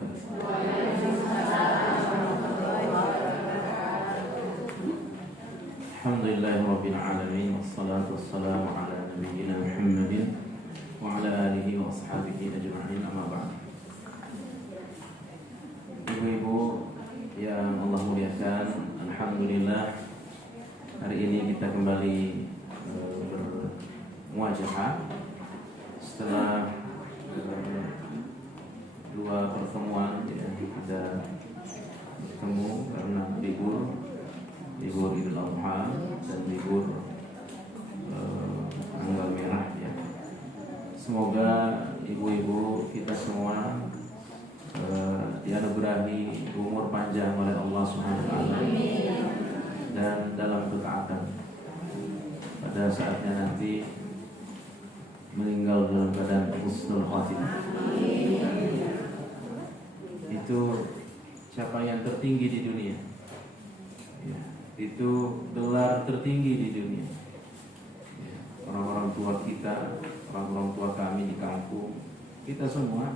Alhamdulillahirabbil alamin wassalatu wassalamu ala nabiyyina Muhammadin wa ala alihi wa ashabihi ajma'in, amma ba'd. Ibu-ibu yang Allah muliakan, alhamdulillah hari ini kita kembali bermuajahah setelah dua pertemuan ya, kita bertemu karena libur Idul Adha dan libur tanggal merah ya. Semoga ibu-ibu kita semua dianugerahi umur panjang oleh Allah Subhanahu wa taala dan dalam ketaatan pada saatnya nanti meninggal dalam keadaan husnul khatimah. Itu capaian tertinggi di dunia ya. Itu gelar tertinggi di dunia ya. Orang-orang tua kita, orang-orang tua kami di kampung, kita semua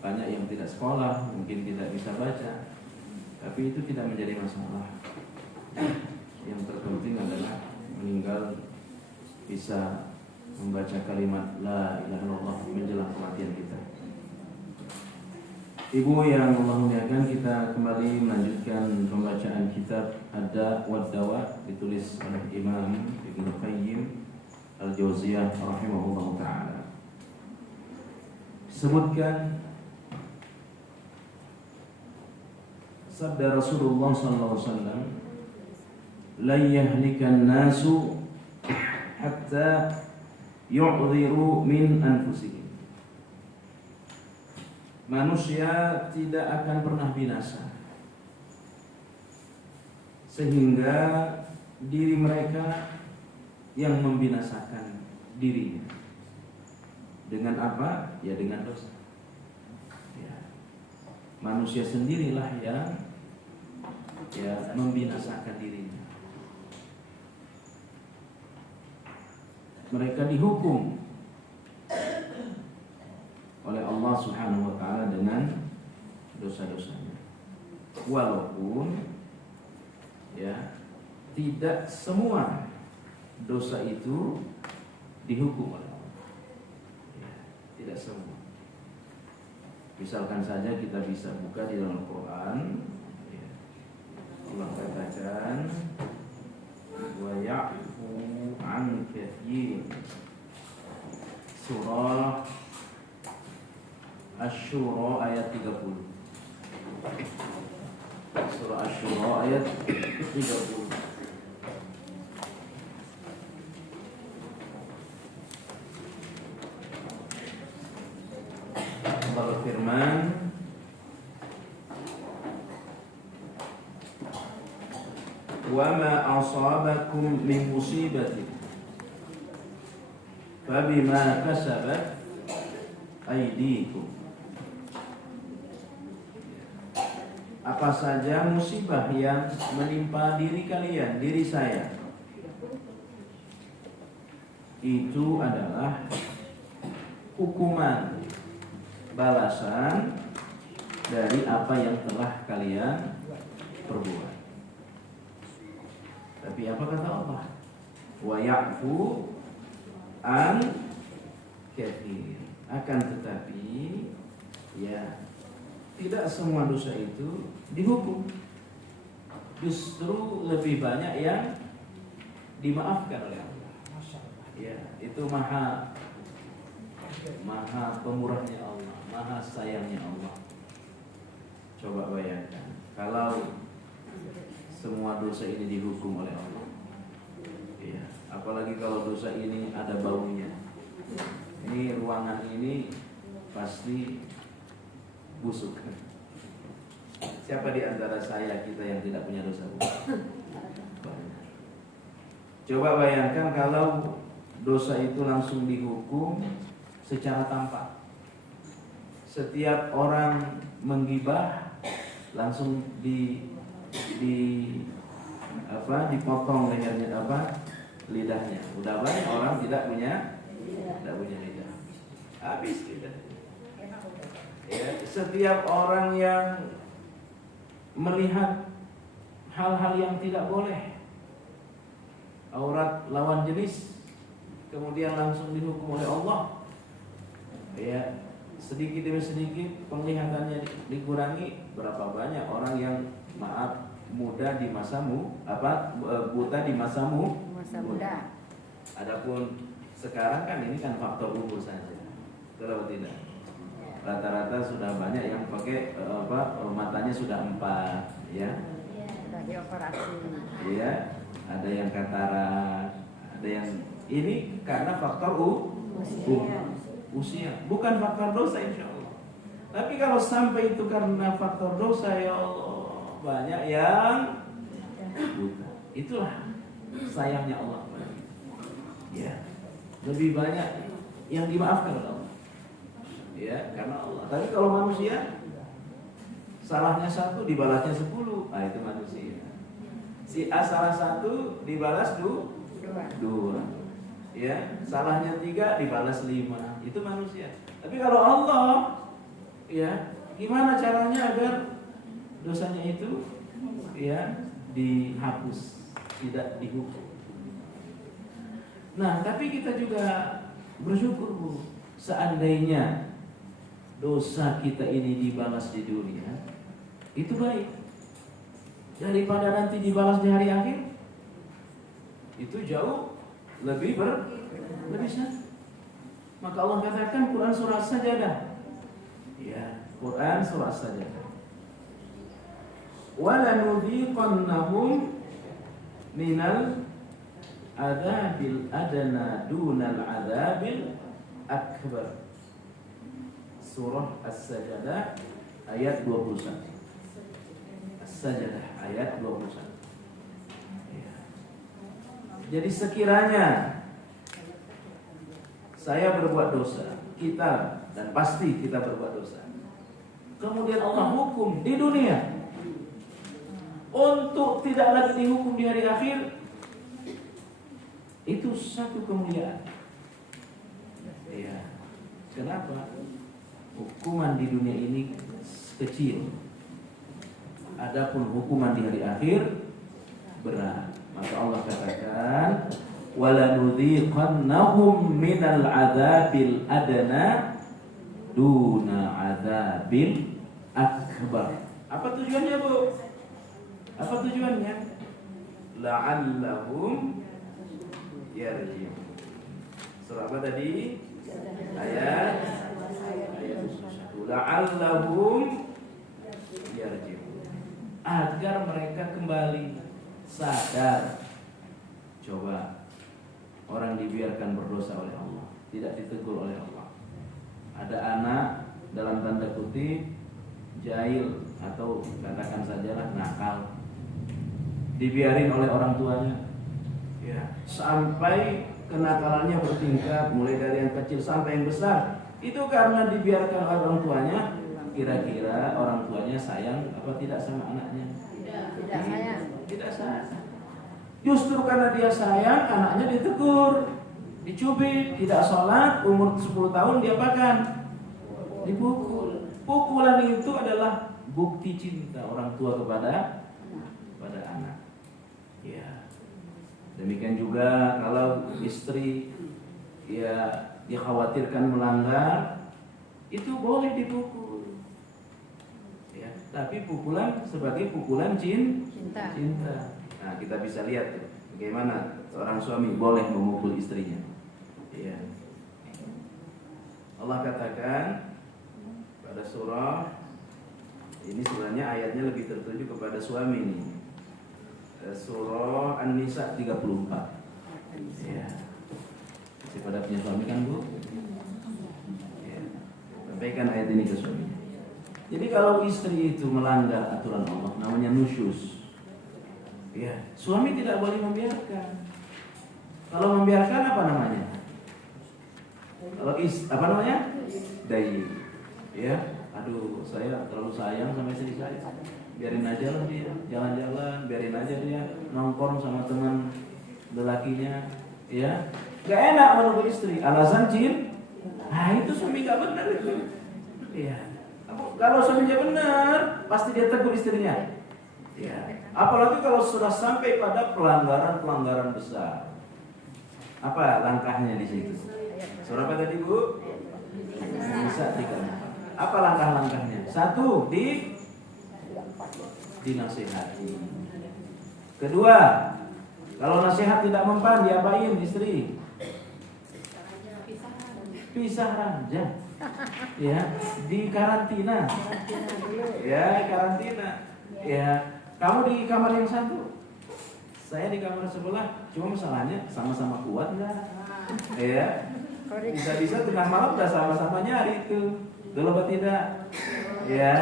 banyak yang tidak sekolah, mungkin tidak bisa baca, tapi itu tidak menjadi masalah. Yang terpenting adalah meninggal bisa membaca kalimat la ilaha illallah menjelang kematian kita. Ibu yang Allah muliakan, kita kembali melanjutkan pembacaan kitab Ad-Da' wad-Dawa ditulis oleh Imam Ibnu Qayyim Al-Jauziyah rahimahullah ta'ala. Sebutkan sabda Rasulullah sallallahu alaihi wasallam, la yahlikan nasu hatta yu'dhiru min anfusihim. Manusia tidak akan pernah binasa sehingga diri mereka yang membinasakan dirinya. Dengan apa? Ya dengan dosa ya. Manusia sendirilah yang membinasakan dirinya. Mereka dihukum oleh Allah Subhanahu wa taala dengan dosa-dosanya. Walaupun ya tidak semua dosa itu dihukum oleh Allah. Ya, tidak semua. Misalkan saja kita bisa buka di dalam Al-Qur'an ya. Allah katakan wa ya'fu an katsir. Surah Asy-Syura ayat 30. Surah Asy-Syura ayat 30. Allah berfirman, wa ma asabakum min musibatin fabima kasabat aydikum. Apa saja musibah yang menimpa diri kalian, diri saya, itu adalah hukuman, balasan dari apa yang telah kalian perbuat. Tapi apa kata Allah? Wa ya'fu an katsir. Akan tetapi ya tidak semua dosa itu dihukum. Justru lebih banyak yang dimaafkan oleh Allah. Ya, itu maha pemurahnya Allah, maha sayangnya Allah. Coba bayangkan kalau semua dosa ini dihukum oleh Allah. Ya, apalagi kalau dosa ini ada baunya. Ini ruangan ini pasti busuk. Siapa di antara saya kita yang tidak punya dosa busuk? Coba bayangkan kalau dosa itu langsung dihukum secara tampak. Setiap orang menggibah langsung dipotong lehernya lidahnya. Udah banyak orang tidak punya lidah. Habis lidah. Ya, setiap orang yang melihat hal-hal yang tidak boleh, aurat lawan jenis, kemudian langsung dihukum oleh Allah, ya, sedikit demi sedikit penglihatannya dikurangi. Berapa banyak orang yang buta di masa muda. Adapun sekarang kan ini kan faktor umur saja, kalau tidak, rata-rata sudah banyak yang pakai matanya sudah 4, ya. Sudah dioperasi. Iya, ada yang katarak, ada yang ini karena faktor usia, bukan faktor dosa insya Allah. Tapi kalau sampai itu karena faktor dosa, ya Allah, banyak yang buta. Itulah sayangnya Allah. Ya, lebih banyak yang dimaafkan oleh Allah. Ya, karena Allah. Tapi kalau manusia, salahnya 1 dibalasnya 10, itu manusia. Si A salah 1 dibalas 2. Ya, salahnya 3 dibalas 5. Itu manusia. Tapi kalau Allah, ya, gimana caranya agar dosanya itu, ya, dihapus, tidak dihukum. Nah, tapi kita juga bersyukur, Bu, seandainya dosa kita ini dibalas di dunia, itu baik daripada nanti dibalas di hari akhir. Itu jauh lebih besar. Maka Allah katakan Quran surah Sajadah. Ya, Quran surah Sajadah. Walanudziqannahum minal adzabil adna dunal adzabil akbar. Surah As-Sajadah ayat 21. As-Sajadah ayat 21. Ya. Jadi sekiranya saya berbuat dosa, kita, dan pasti kita berbuat dosa, kemudian Allah hukum di dunia untuk tidak lagi dihukum di hari akhir, itu satu kemuliaan. Ya. Kenapa? Hukuman di dunia ini kecil, adapun hukuman di hari akhir berat. Maka Allah katakan, walanudziqannahum minal adzabil adna duna adzabil akbar. Apa tujuannya, Bu? Apa tujuannya? La'allahum yarji'un. Surah apa tadi? Ayat la'allahum yarji'un. Agar mereka kembali sadar. Coba, orang dibiarkan berdosa oleh Allah, tidak ditegur oleh Allah. Ada anak dalam tanda kutip jahil atau katakan sajalah nakal, dibiarin oleh orang tuanya, ya, sampai kenakalannya bertingkat, mulai dari yang kecil sampai yang besar. Itu karena dibiarkan oleh orang tuanya. Kira-kira orang tuanya sayang apa tidak sama anaknya? Tidak sayang. Tidak sayang. Justru karena dia sayang, anaknya ditegur, dicubit, tidak sholat, umur 10 tahun diapakan? Dipukul. Pukulan itu adalah bukti cinta orang tua kepada anak. Ya. Demikian juga kalau istri, ya, dikhawatirkan melanggar, itu boleh dipukul. Ya, tapi pukulan sebagai pukulan cinta. Nah, kita bisa lihat tuh, bagaimana seorang suami boleh memukul istrinya. Ya. Allah katakan pada surah ini, sebenarnya ayatnya lebih tertuju kepada suami nih. Surah An-Nisa 34. Ya. Masih pada punya suami kan, Bu? Ya. Sampaikan ayat ini ke suami. Jadi kalau istri itu melanggar aturan Allah, namanya nusyuz. Ya, suami tidak boleh membiarkan. Kalau membiarkan apa namanya? Kalau apa namanya? Dayi. Ya, aduh, saya terlalu sayang sama istri saya. Biarin aja lah dia jalan-jalan, biarin aja dia nongkrong sama teman lelakinya, ya. Gak enak menunggu istri, alasan cinta. Nah, itu suami gak benar itu. Iya. Kalau suaminya benar, pasti dia tegur istrinya. Ya. Apalagi kalau sudah sampai pada pelanggaran besar. Apa langkahnya di situ? Surah apa tadi, Bu? Bisa 3. Apa langkah-langkahnya? 1, dinasihati. Kedua, kalau nasihat tidak mempan, diapain istri? Pisah ranjang. Ya, di karantina. Ya, karantina. Ya, kamu di kamar yang satu, saya di kamar sebelah. Cuma masalahnya sama-sama kuat enggak? Ya. Bisa-bisa tengah malam udah sama-sama nyari itu. Betul apa tidak? Ya.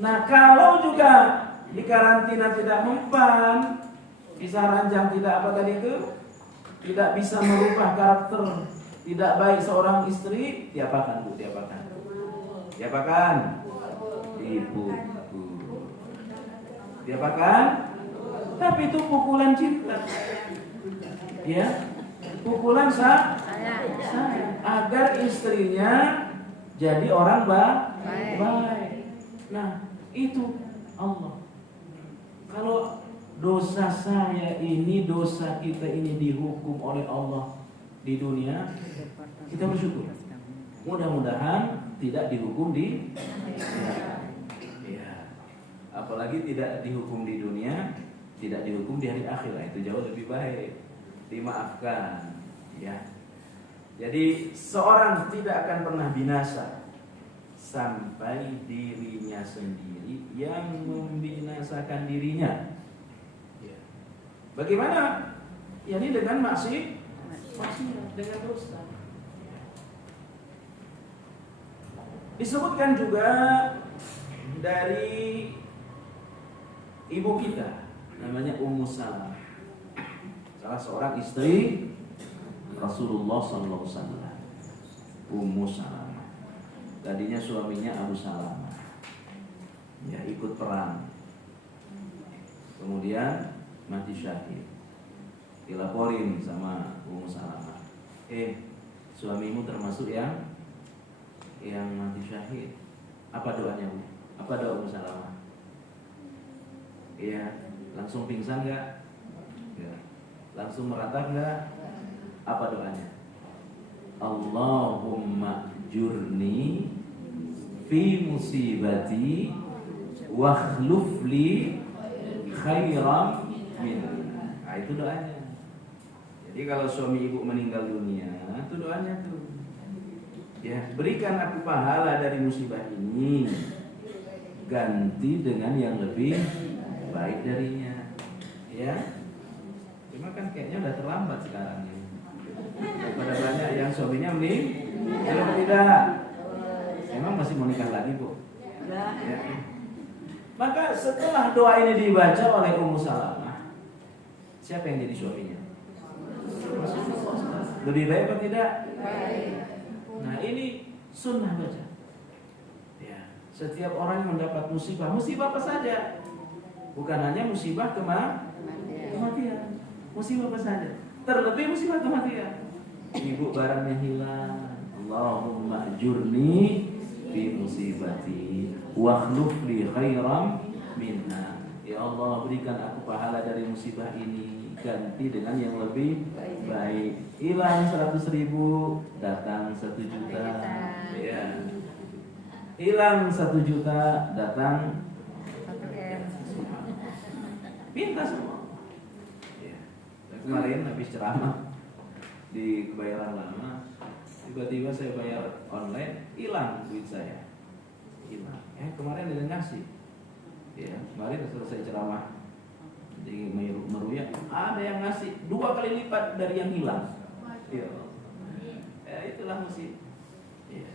Nah, kalau juga di karantina tidak mempan, pisah ranjang tidak apa tadi itu? Tidak bisa merubah karakter tidak baik seorang istri, diapakan, Bu? Diapakan? Dipukul. Diapakan? Tapi itu pukulan cinta. Ya. Pukulan sayang agar istrinya jadi orang baik. Nah, itu Allah. Kalau dosa saya ini, dosa kita ini dihukum oleh Allah di dunia, kita bersyukur. Mudah-mudahan tidak dihukum di ya. Apalagi tidak dihukum di dunia, tidak dihukum di hari akhirat, itu jauh lebih baik. Dimaafkan, ya. Jadi seorang tidak akan pernah binasa sampai dirinya sendiri yang membinasakan dirinya. Ya. Bagaimana? Ya, ini dengan maksiat, dengan dosa. Disebutkan juga dari ibu kita, namanya Ummu Salamah, salah seorang istri Rasulullah SAW. Ummu Salamah, tadinya suaminya Abu Salamah, ya, ikut perang, kemudian mati syahid. Dilaporin sama Ummu Salamah, suamimu termasuk yang mati syahid. Apa doanya, Bu? Apa doa Ummu Salamah? Iya, langsung pingsan enggak? Ya. Langsung meratap enggak? Apa doanya? Allahumma jurni fi musibati wa akhluf li khairan minha. Nah, itu doanya. Jadi kalau suami ibu meninggal dunia, itu doanya tuh. Ya, berikan aku pahala dari musibah ini, ganti dengan yang lebih baik darinya. Ya. Cuma kan kayaknya udah terlambat sekarang ini. Pada banyak yang suaminya meninggal, tidak. Emang masih mau nikah lagi, Bu? Ya. Maka setelah doa ini dibaca oleh Ummu Salamah, siapa yang jadi suaminya? Lebih baik atau tidak? Nah, ini sunnah baca. Ya, setiap orang yang mendapat musibah apa saja, bukan hanya musibah kematian, musibah apa saja, terlebih musibah kematian. Ibu barangnya hilang, Allahumma ajurni fi musibati wa akhluf li khairan minha. Ya Allah, berikan aku pahala dari musibah ini, ganti dengan yang lebih baik. Hilang 100.000, datang 1 juta. Ya. Hilang 1 juta, datang 1M. Minta semua. Ya. Kemarin habis ceramah di Kebayoran Lama, tiba-tiba saya bayar online, hilang duit saya. Hilang. Kemarin ada ngasih. Ya, kemarin selesai ceramah di Meruya, ada yang ngasih 2 kali lipat dari yang hilang. Ya, itulah musibah. Ya.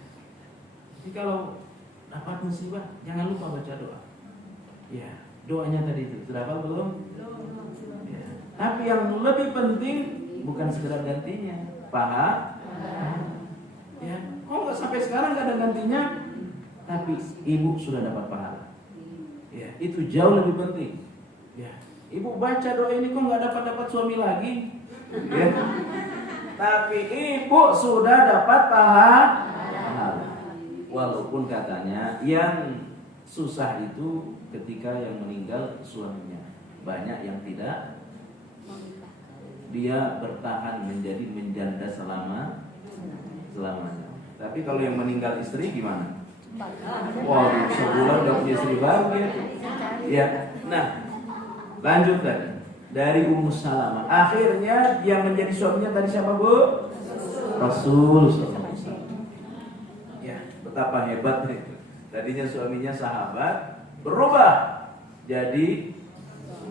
Jadi kalau dapat musibah, jangan lupa baca doa. Ya, doanya tadi itu sudah apa belum? Ya. Tapi yang lebih penting bukan sekedar gantinya, pahala. Ya, kok nggak sampai sekarang nggak ada gantinya, tapi ibu sudah dapat pahala. Ya, itu jauh lebih penting. Ya, ibu baca doa ini kok nggak dapat suami lagi. Ya. Tapi ibu sudah dapat pahala. Walaupun katanya yang susah itu ketika yang meninggal suaminya. Banyak yang tidak, dia bertahan menjadi menjanda selamanya. Tapi kalau yang meninggal istri gimana? Wah, sebulan udah punya istri baru ya. Ya. Nah, lanjut tadi. Dari Ummu Salamah. Akhirnya yang menjadi suaminya tadi siapa, Bu? Rasul sallallahu alaihi wasallam. Ya, betapa hebatnya. Tadinya suaminya sahabat, berubah jadi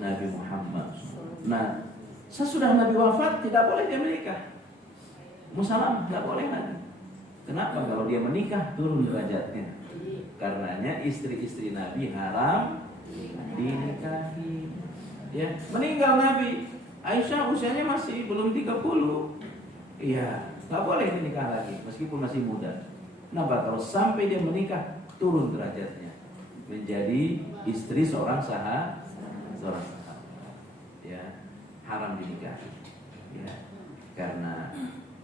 Nabi Muhammad. Nah, sesudah Nabi wafat tidak boleh dia menikah. Ummu Salamah tidak boleh lagi. Kenapa? Kalau dia menikah turun derajatnya. Karenanya istri-istri Nabi haram dinikahi. Ya, meninggal Nabi. Aisyah usianya masih belum 30. Iya, nggak boleh dinikah lagi meskipun masih muda. Kenapa? Kalau sampai dia menikah turun derajatnya menjadi istri seorang sahabat. Ya, haram dinikahi. Ya, karena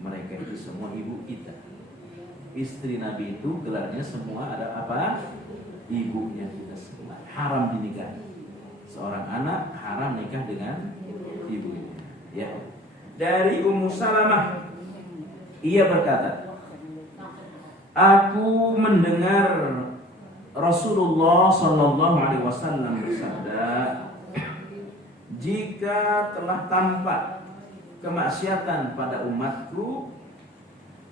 mereka itu semua ibu kita. Istri Nabi itu gelarnya semua ada apa? Ibunya kita semua. Haram dinikahi. Seorang anak haram nikah dengan ibunya. Ya. Dari Ummu Salamah, ia berkata, aku mendengar Rasulullah Shallallahu Alaihi Wasallam bersabda, jika telah tampak kemaksiatan pada umatku,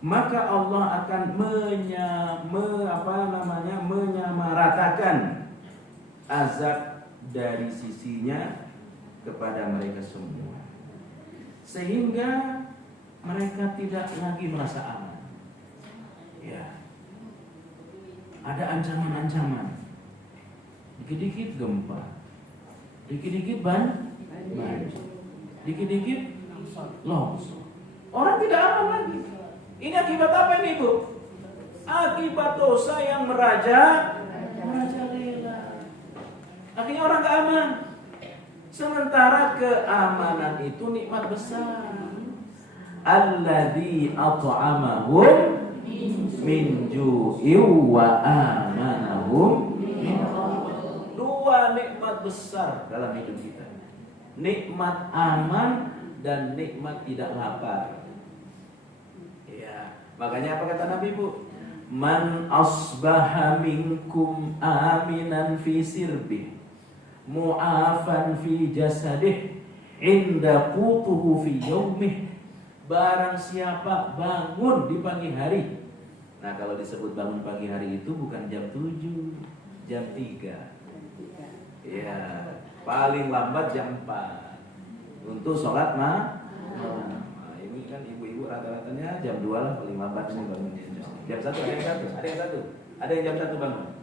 maka Allah akan menyamaratakan azab dari sisinya kepada mereka semua, sehingga mereka tidak lagi merasa aman. Ya, ada ancaman-ancaman, dikit-dikit gempa, dikit-dikit banjir, dikit-dikit longsor. Orang tidak aman lagi. Ini akibat apa ini, Bu? Akibat dosa yang merajalela. Akhirnya orang gak aman. Sementara keamanan itu nikmat besar. Alladzi at'amahum min ju'in wa amanahum min khauf. Dua nikmat besar dalam hidup kita. Nikmat aman dan nikmat tidak lapar. Ya, makanya apa kata Nabi, Bu? Man asbaha minkum aminan fi sirbih mu'afan fi jasadih inda qutuhu fi yaumih. Barang siapa bangun di pagi hari. Nah, kalau disebut bangun pagi hari itu bukan jam 7, jam 3. Ya, paling lambat jam 4 untuk sholat malam. Nah, ini kan ibu-ibu rata-ratanya jam 2 lah paling lambat ini bangunnya. Jam 1 ada yang jam 1 bangun.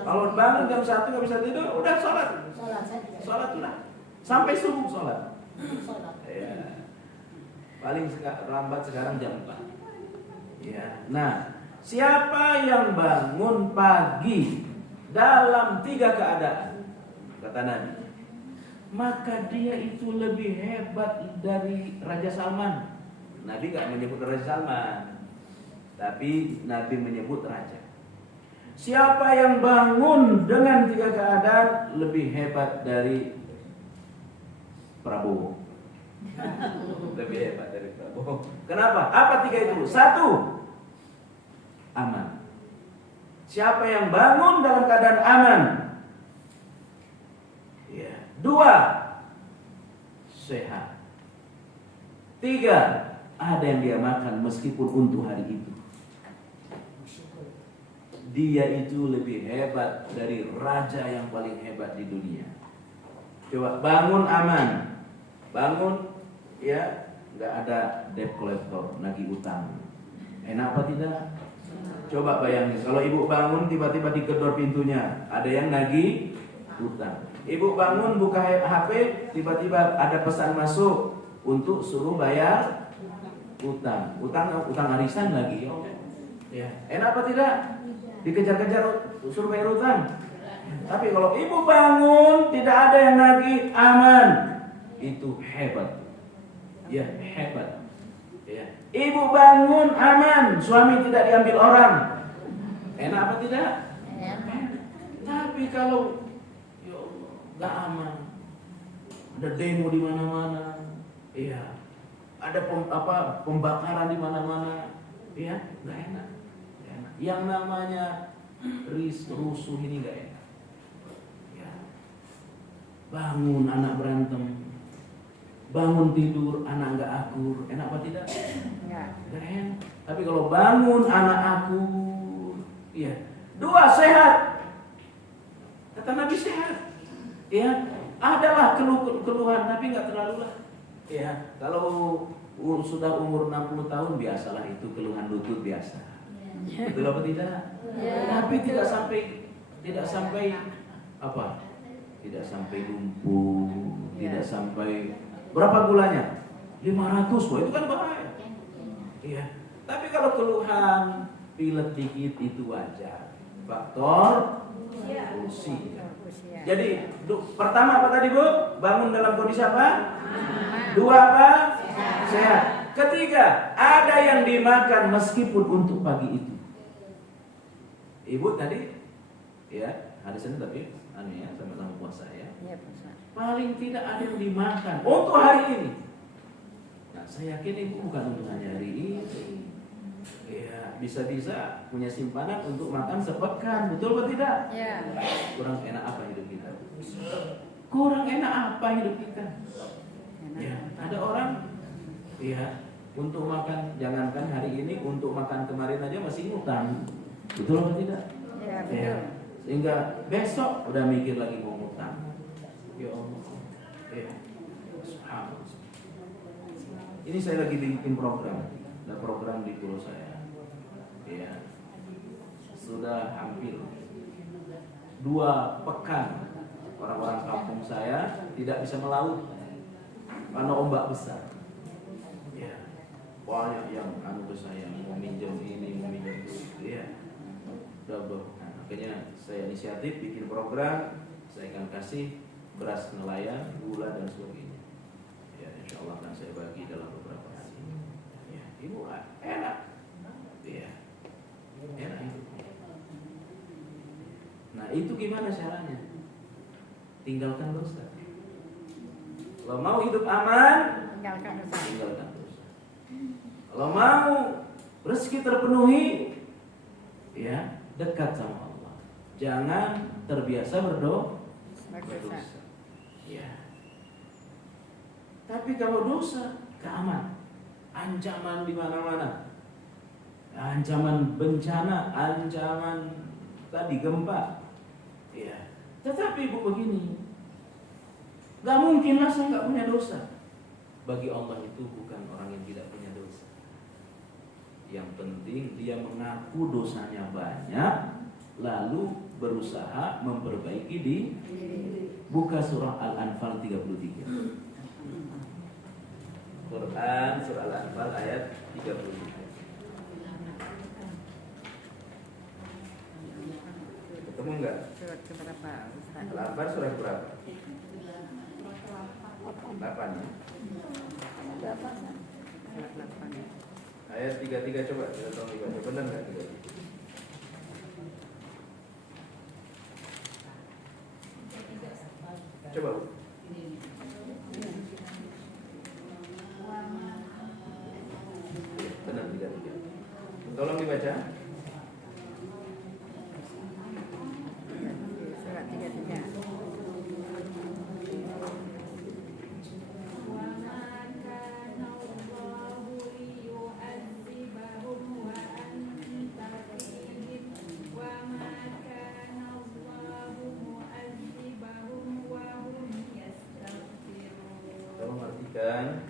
Kalau bangun jam 1 nggak bisa tidur, udah sholat udah sampai subuh sholat. Ya. Paling lambat sekarang jam 4. Ya. Nah, siapa yang bangun pagi dalam 3 keadaan, kata Nabi, maka dia itu lebih hebat dari Raja Salman. Nabi nggak menyebut Raja Salman, tapi Nabi menyebut raja. Siapa yang bangun dengan 3 keadaan lebih hebat dari Prabowo. Lebih hebat dari Prabowo. Kenapa? Apa 3 itu? 1, aman. Siapa yang bangun dalam keadaan aman? Ya. 2, sehat. 3, ada yang dia makan meskipun untuk hari itu. Dia itu lebih hebat dari raja yang paling hebat di dunia. Coba bangun aman, bangun ya nggak ada debt collector nagih utang. Enak apa tidak? Coba bayangin kalau ibu bangun tiba-tiba digedor pintunya, ada yang nagih utang. Ibu bangun buka HP, tiba-tiba ada pesan masuk untuk suruh bayar utang arisan lagi. Ya, enak apa tidak? Dikejar-kejar suruh bayar utang. Tapi kalau ibu bangun tidak ada yang lagi aman, itu hebat. Ya, hebat. Ya. Ibu bangun aman, suami tidak diambil orang. Enak apa tidak? Enak. Tapi kalau ya Allah, nggak aman. Ada demo di mana-mana. Iya. Ada pembakaran di mana-mana. Iya, nggak enak. Nggak enak. Yang namanya rusuh ini nggak enak. Ya. Bangun anak berantem. Bangun tidur anak nggak akur. Enak apa tidak? Enggak. Nggak enak. Tapi kalau bangun anak akur, iya. Dua sehat. Kata Nabi sehat. Ya, adalah keluhan tapi nggak terlalu lah. Ya, kalau sudah umur 60 tahun biasalah itu keluhan lutut biasa. Betul apa tidak? Ya, Tapi betul. tidak sampai apa? Tidak sampai lumpuh, Ya. tidak sampai berapa gulanya? 500, wah itu kan bahaya. Iya. Tapi kalau keluhan pilek dikit itu wajar. Faktor usia. Usia. Jadi pertama apa tadi Bu? Bangun dalam kondisi apa? Aman. Dua apa? Sehat. Ketiga, ada yang dimakan meskipun untuk pagi itu. Ibu tadi, ya hari Senin tapi, ya sama-sama puasa ya. Iya, Pak. Paling tidak ada yang dimakan untuk hari ini. Nah, saya yakin ibu bukan untuk hanya hari ini. Ya, bisa-bisa punya simpanan untuk makan sepekan, betul atau tidak? Ya. Kurang enak apa hidup kita? Kurang enak apa hidup kita? Enak. Ya, ada orang, ya, untuk makan, jangankan hari ini, untuk makan kemarin aja masih ngutang, betul atau tidak? Ya, Ya, betul. sehingga besok udah mikir lagi mau ngutang. Ya Allah, ya, subhanallah. Ini saya lagi bikin program, ada program di pulau saya. Ya, sudah hampir 2 pekan orang-orang kampung saya tidak bisa melaut karena ombak besar. Ya, banyak yang ke saya mau minjem ini, mau minjem itu. Ya, double. Nah, akhirnya saya inisiatif bikin program, saya akan kasih beras nelayan, gula dan sebagainya. Ya, insya Allah akan saya bagi dalam beberapa hari. Ya, ibu enak. Ya. Enak itu. Nah itu gimana caranya? Tinggalkan dosa. Kalau mau hidup aman, Tinggalkan dosa. tinggalkan dosa. Kalau mau rezeki terpenuhi, ya dekat sama Allah. Jangan terbiasa berdosa. Ya. Tapi kalau dosa, keaman, ancaman di mana-mana. Ancaman bencana, ancaman tadi gempa. Ya. Tetapi ibu begini, gak mungkinlah saya gak punya dosa. Bagi Allah itu bukan orang yang tidak punya dosa. Yang penting dia mengaku dosanya banyak, lalu berusaha memperbaiki di buka surah Al-Anfal 33. Quran surah Al-Anfal ayat 33. Ketemu enggak? Surat keberapa, Ustaz? Al-Anfal surah berapa? 8 ya. Surat 8. Ayat 33 coba kita tolong dibaca. Benar enggak 33? Coba Bu. Benar 33. Tolong dibaca. Surat 33. Tolong artikan.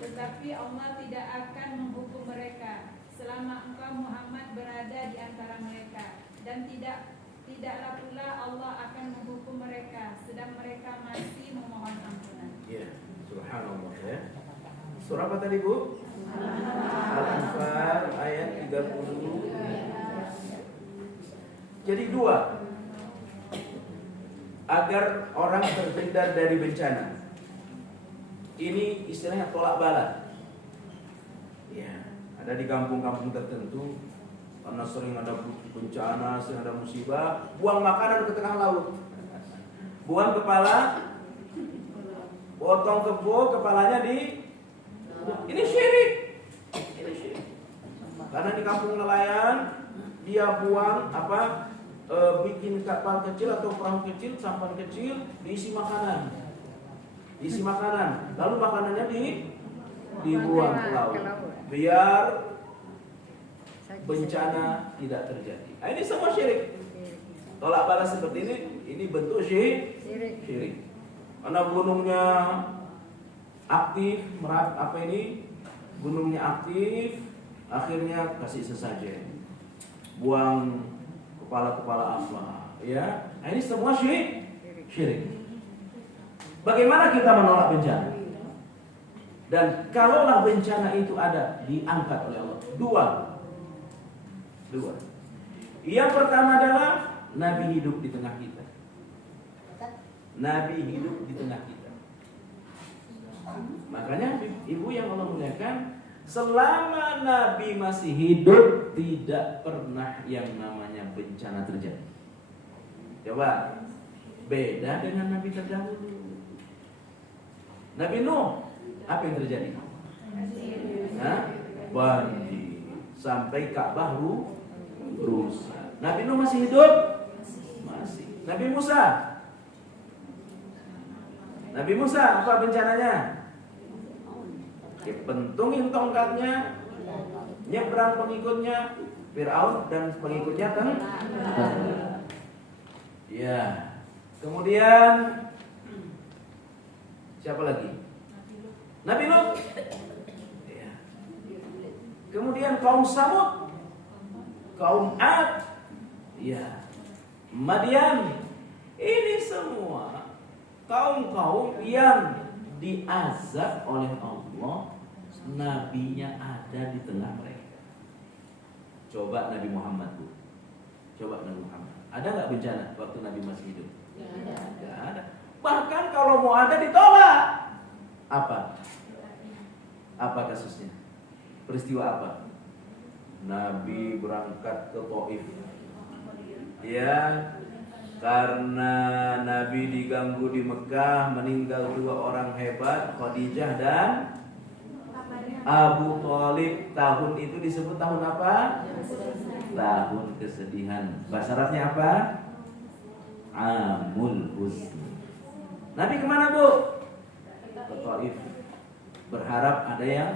Tetapi Allah tidak akan menghukum mereka selama engkau Muhammad berada di antara mereka, dan tidaklah pula Allah akan menghukum mereka sedang mereka masih memohon ampunan. Ya, subhanallah ya. Surah apa tadi Bu? Al-Anfal ayat 30. Jadi 2. Agar orang terhindar dari bencana. Ini istilahnya tolak bala. Ya, ada di kampung-kampung tertentu karena sering ada bencana, sering ada musibah, buang makanan ke tengah laut. Buang kepala, potong kebo, kepalanya di. Ini syirik. Ini syirik. Karena di kampung nelayan dia buang bikin kapal kecil atau perahu kecil, sampan kecil, diisi makanan. Isi makanan, lalu makanannya dibuang ke laut, biar bencana tidak terjadi. Nah, ini semua syirik. Tolak balas seperti ini bentuk syirik. Karena gunungnya aktif, gunungnya aktif, akhirnya kasih sesajen, buang kepala apa, ya. Nah, ini semua syirik. Bagaimana kita menolak bencana? Dan kalaulah bencana itu ada, diangkat oleh Allah. Dua. Yang pertama adalah Nabi hidup di tengah kita. Nabi hidup di tengah kita. Makanya ibu yang Allah muliakan, selama Nabi masih hidup tidak pernah yang namanya bencana terjadi. Coba beda dengan Nabi terdahulu. Nabi Nuh, apa yang terjadi? Banjir sampai Ka'bah rusak. Nabi Nuh masih hidup? Masih. Nabi Musa apa bencananya? Pentungin tongkatnya, nyebrang pengikutnya, Fir'aun dan pengikutnya ya. Kemudian siapa lagi? Nabi Lut. Ya. Kemudian kaum Samud, kaum Ad, ya, Madian. Ini semua kaum-kaum yang diazab oleh Allah, nabinya ada di tengah mereka. Coba Nabi Muhammad, Bu. Coba Nabi Muhammad. Ada nggak bencana waktu Nabi masih hidup? Nggak ada. Bahkan kalau mau ada ditolak. Apa kasusnya? Peristiwa apa? Nabi berangkat ke Taif. Ya, karena Nabi diganggu di Mekah, meninggal 2 orang hebat, Khadijah dan Abu Thalib. Tahun itu disebut tahun apa? Tahun kesedihan. Bahasa Arabnya apa? Amul Husn. Nabi kemana, Bu? Ke Taif. Berharap ada yang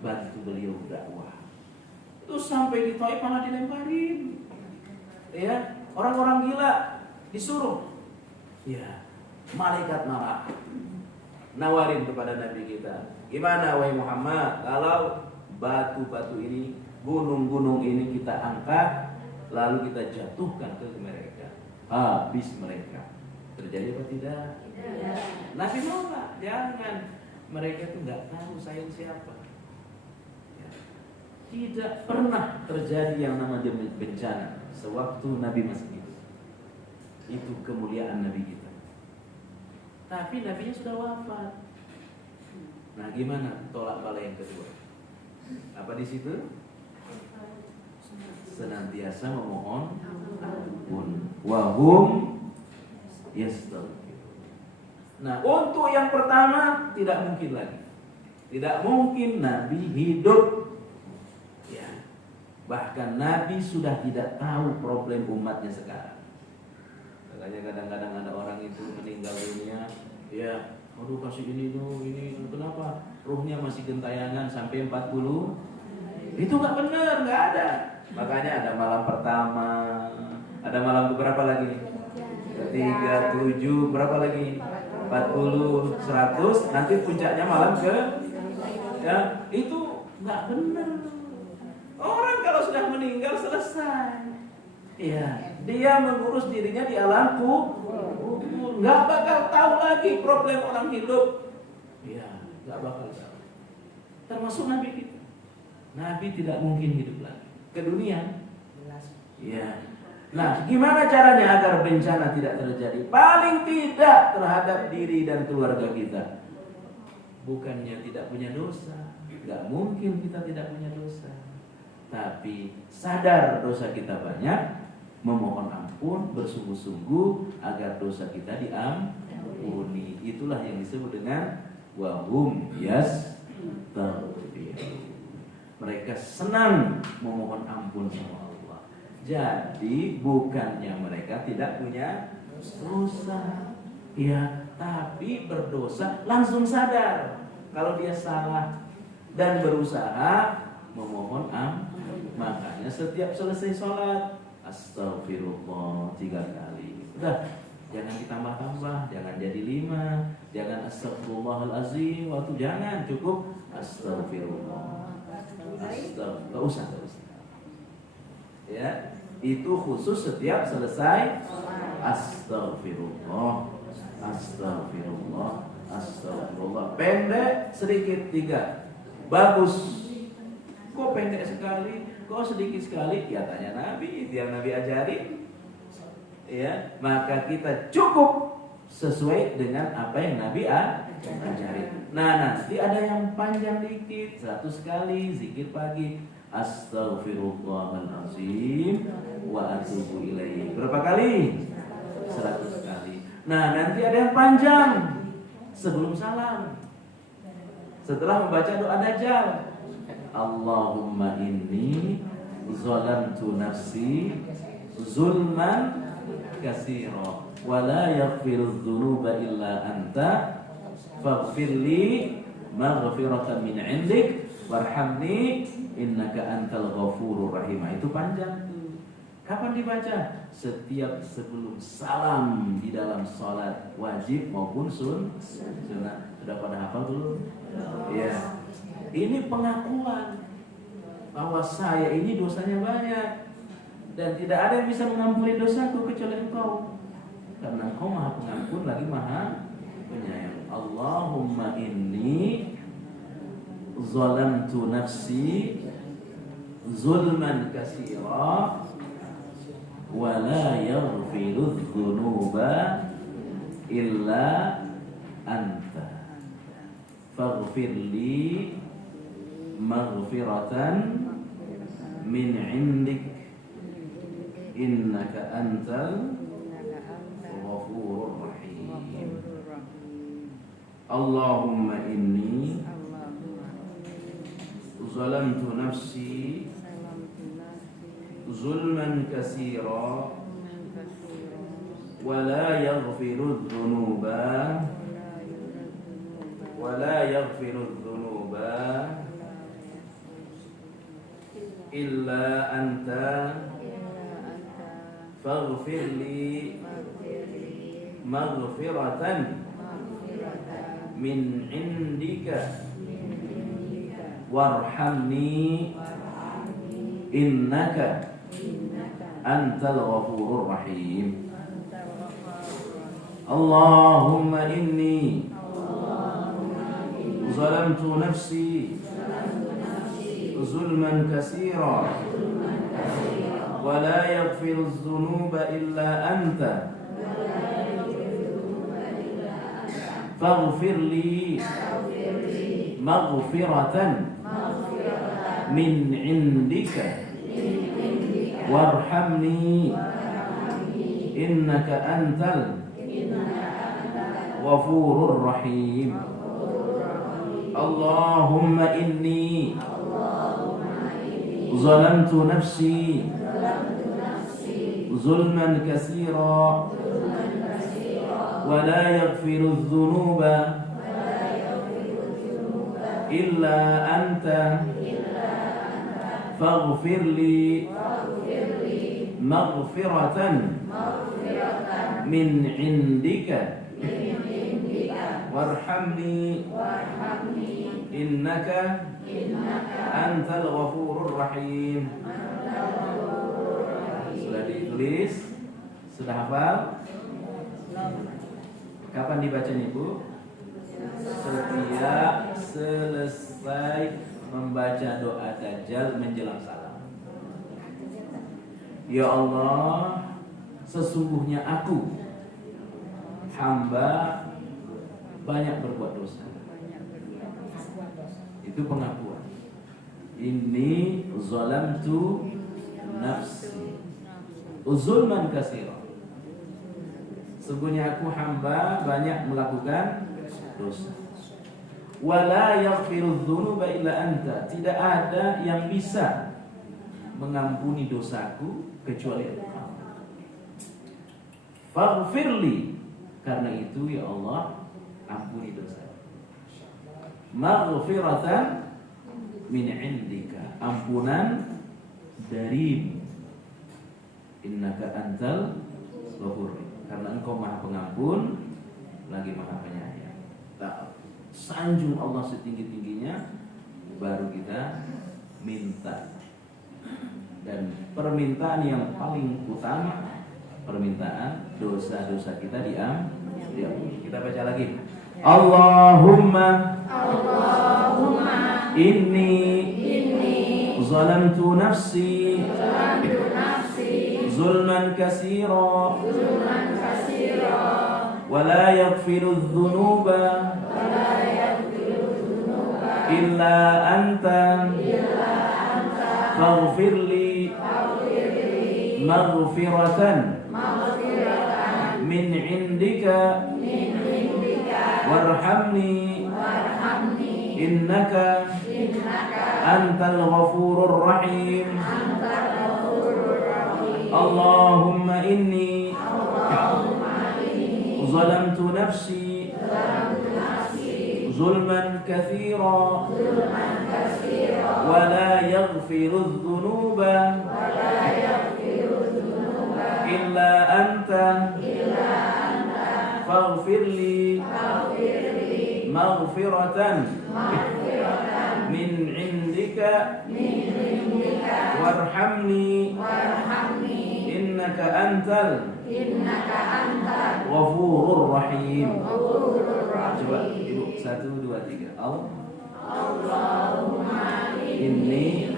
bantu beliau dakwah. Itu sampai di Taif malah dilemparin. Ya, orang-orang gila disuruh. Ya, malaikat marah. Nawarin kepada Nabi kita. Gimana wahai Muhammad, kalau batu-batu ini, gunung-gunung ini kita angkat, lalu kita jatuhkan ke mereka, habis mereka. Terjadi apa tidak? Tidak. Nabi nolak, jangan. Mereka itu nggak tahu saya siapa. Ya. Tidak pernah terjadi yang namanya bencana sewaktu Nabi masih hidup. Itu kemuliaan Nabi kita. Tapi Nabinya sudah wafat. Nah, gimana tolak bala yang kedua? Apa di situ? Senantiasa memohon ampun. Wahum yastaghfirun. Nah, untuk yang pertama tidak mungkin lagi. Tidak mungkin Nabi hidup. Ya. Bahkan Nabi sudah tidak tahu problem umatnya sekarang. Makanya kadang-kadang ada orang itu meninggal dunia, ya, aduh kasih ini tuh, ini kenapa? Ruhnya masih gentayangan sampai 40. Itu nggak benar, nggak ada. Makanya ada malam pertama, ada malam berapa lagi? Ketiga, 7, berapa lagi? 40, 100, nanti puncaknya malam ke, ya, itu nggak benar. Orang kalau sudah meninggal selesai. Ya, dia mengurus dirinya di alam kubur, nggak bakal tahu lagi problem orang hidup. Ya, nggak bakal tahu. Termasuk Nabi kita. Nabi tidak mungkin hidup lagi ke dunia. Ya. Nah, gimana caranya agar bencana tidak terjadi? Paling tidak terhadap diri dan keluarga kita. bukannya tidak punya dosa. Gak mungkin kita tidak punya dosa. Tapi sadar dosa kita banyak, memohon ampun bersungguh-sungguh agar dosa kita diampuni. Itulah yang disebut dengan wahum yastaghfirun. Mereka senang memohon ampun sama Allah. Jadi bukannya mereka tidak punya dosa, ya, tapi berdosa langsung sadar kalau dia salah dan berusaha memohon ampun. Makanya setiap selesai sholat astagfirullah 3 kali. Udah, jangan ditambah-tambah, jangan jadi 5, jangan astagfirullahalazim, waktu jangan, cukup astagfirullah. Gak usah. Ya, itu khusus setiap selesai astagfirullah, astagfirullah, astagfirullah. Pendek sedikit 3, bagus. Kok pendek sekali, kok sedikit sekali? Ya tanya Nabi, yang Nabi ajari. Ya, maka kita cukup sesuai dengan apa yang Nabi ajari. Nah, nanti ada yang panjang dikit, 100 kali zikir pagi, astaghfirullahalazim wa atubu ilaihi. Berapa kali? 100 kali. Nah, nanti ada yang panjang sebelum salam, setelah membaca doa dajjal, Allahumma inni zalamtu nafsi zulman katsira wa la yaghfiru dzunuba illa anta faghfirli maghfiratan min 'indik warhamni innaka antal ghafurur rahim. Itu panjang tuh. Kapan dibaca? Setiap sebelum salam di dalam salat wajib maupun sunnah. Sudah pada hafal belum? Ya. Ini pengakuan bahwa saya ini dosanya banyak dan tidak ada yang bisa mengampuni dosaku kecuali Engkau, karena Engkau Maha Pengampun lagi Maha Penyayang. Allahumma inni zalamtu nafsi zulman katsira wa la yaghfiru dzunuba illa anta faghfirli maghfiratan min 'indik innaka antal ghafurur rahim. Allahumma inni zalamtu nafsi zulman katsira wa la yaghfiru dzunuba illa anta faghfirli maghfiratan min 'indika warhamni innaka antal ghafurur rahim. Allahumma inni zalamtu nafsi zulman katsira wa la yaghfiru dzunuba illa anta faghfirli maghfiratan min 'indika warhamni innaka antal ghafurur rahim. Allahumma inni zalamtu nafsi zulman katsira wa la yaghfiru dzunuba illa anta faghfirli maghfiratan min 'indika warhamni innaka antal ghafurur rahim. Sudah ditulis? Sudah hafal? Kapan dibacanya, Bu? Setiap selesai membaca doa dajjal menjelang salam. Ya Allah, sesungguhnya aku hamba banyak berbuat dosa. Itu pengakuan. Inni zalamtu nafsi zulman katsira. Sungguhnya aku hamba banyak melakukan dosa. Wala yaghfiru dzunuba illa anta. Tidak ada yang bisa mengampuni dosaku kecuali Engkau. Faghfirli, karena itu ya Allah, ampuni dosa. Maghfiratan min indika, ampunan darimu. Innaka antal ghafur, karena Engkau Maha Pengampun lagi Maha Penyayang. Tak sanjung Allah setinggi-tingginya, baru kita minta. Dan permintaan yang paling utama, permintaan dosa-dosa kita diampuni. Kita baca lagi. Allahumma inni zalamtu nafsi zulman katsira wa la yaghfiru dzunuba illa anta faghfirli maghfiratan min indika warhamni innaka antal ghafurur rahim. Allahumma inni zalamtu nafsi zulman katsira wa la yaghfiru dzunuba illa anta faghfirli maghfiratan min indika warhamni innaka antal ghafurur rahim. Coba Ibu, 1, 2, 3. Allahumma inni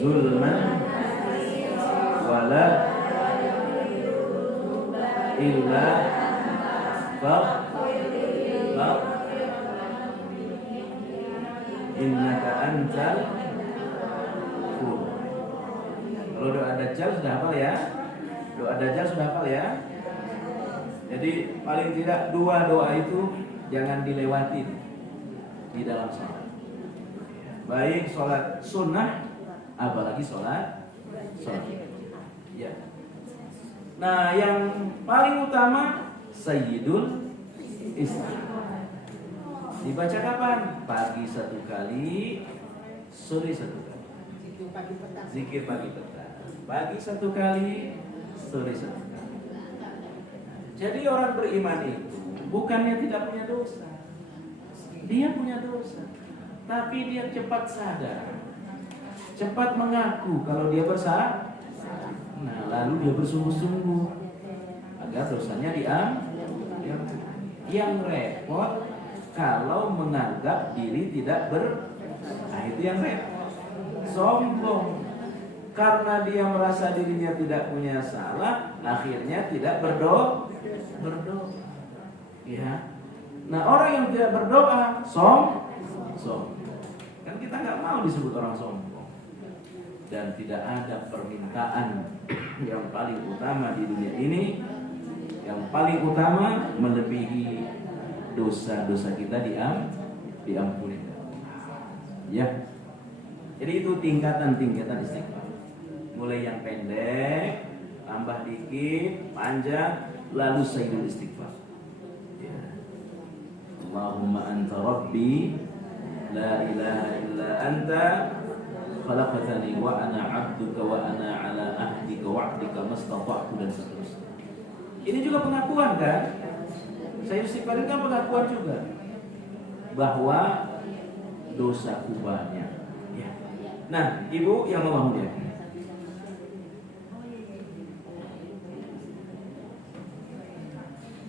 zulman wala illa innaka antal ghafur. Kalau doa Dajjal sudah hafal ya? Doa Dajjal sudah hafal ya? Jadi paling tidak 2 doa itu jangan dilewati di dalam sholat. Baik sholat sunnah, apalagi sholat. Ya. Nah, yang paling utama Sayyidul Istighfar. Dibaca kapan? Pagi 1 kali, sore 1 kali. Zikir pagi petang. Pagi 1 kali, sore 1 kali. Jadi orang beriman itu bukannya tidak punya dosa. Dia punya dosa, tapi dia cepat sadar, cepat mengaku kalau dia bersalah. Nah, lalu dia bersungguh-sungguh agar dosanya diampuni. Yang repot kalau menganggap diri tidak nah itu yang repot. Sombong karena dia merasa dirinya tidak punya salah, akhirnya tidak berdoa. Ya. Nah, orang yang tidak berdoa sombong. Kan kita nggak mau disebut orang sombong. Dan tidak ada permintaan yang paling utama di dunia ini, yang paling utama melebihi dosa-dosa kita diampuni. Ya. Jadi itu tingkatan-tingkatan istighfar. Mulai yang pendek, tambah dikit, panjang, lalu sayyidul istighfar. Ya. Allahumma anta rabbi la ilaha illa anta khalaqtani wa ana 'abduka wa ana 'ala ahdika wa'dika mastata'tu, dan seterusnya. Ini juga pengakuan kan? Saya istighfar kan pengakuan juga bahwa dosaku banyak. Ya. Nah, Ibu yang mau ya.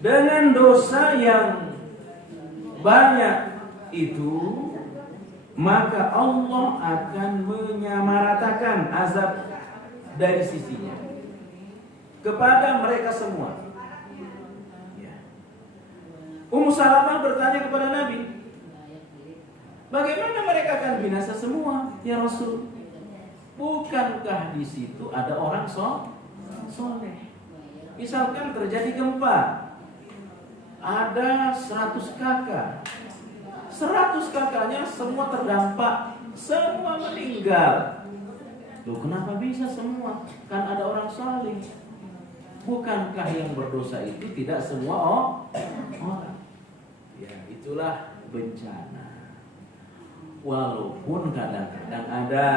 Dengan dosa yang banyak itu, maka Allah akan menyamaratakan azab dari sisinya kepada mereka semua. Ya. Ummu Salamah bertanya kepada Nabi, Bagaimana mereka akan binasa semua, ya Rasul? Bukankah di situ ada orang soleh? Misalkan terjadi gempa, ada 100 kakak, 100 kakaknya semua terdampak, semua meninggal. Loh, kenapa bisa semua? Kan ada orang saleh. Bukankah yang berdosa itu tidak semua orang? Ya, itulah bencana. Walaupun kadang-kadang ada,